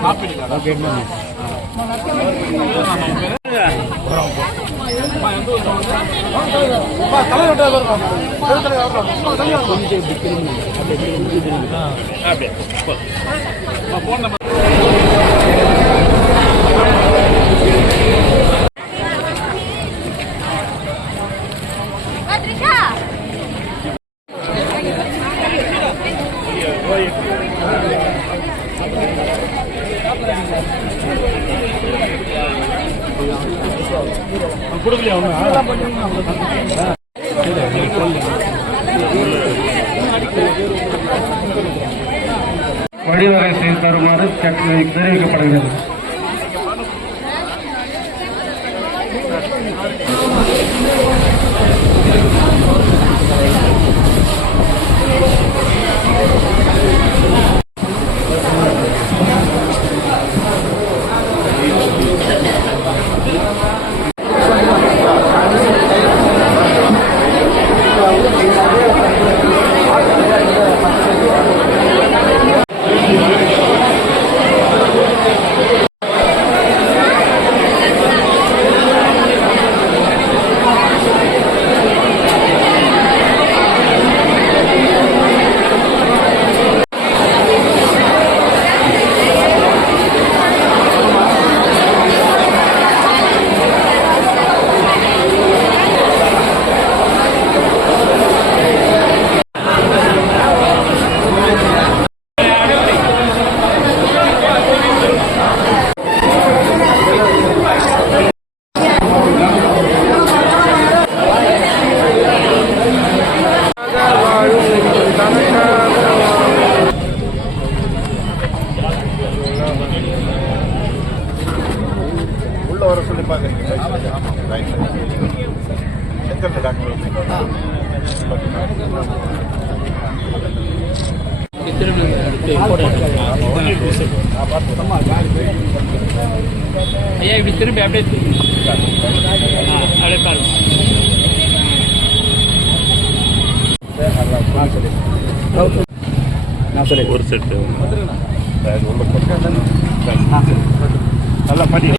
த்ரிஷா வழிவகை செய்து தருமாறு தெரிவிக்கப்படுகிறது. வர சொல்லி எங்க இருந்து டாக்டர் ஐயா இப்படி திரும்பி அப்படியே ஆ, அப்படியே பாருங்க ஒரு செட்டு. நல்லா பண்ணி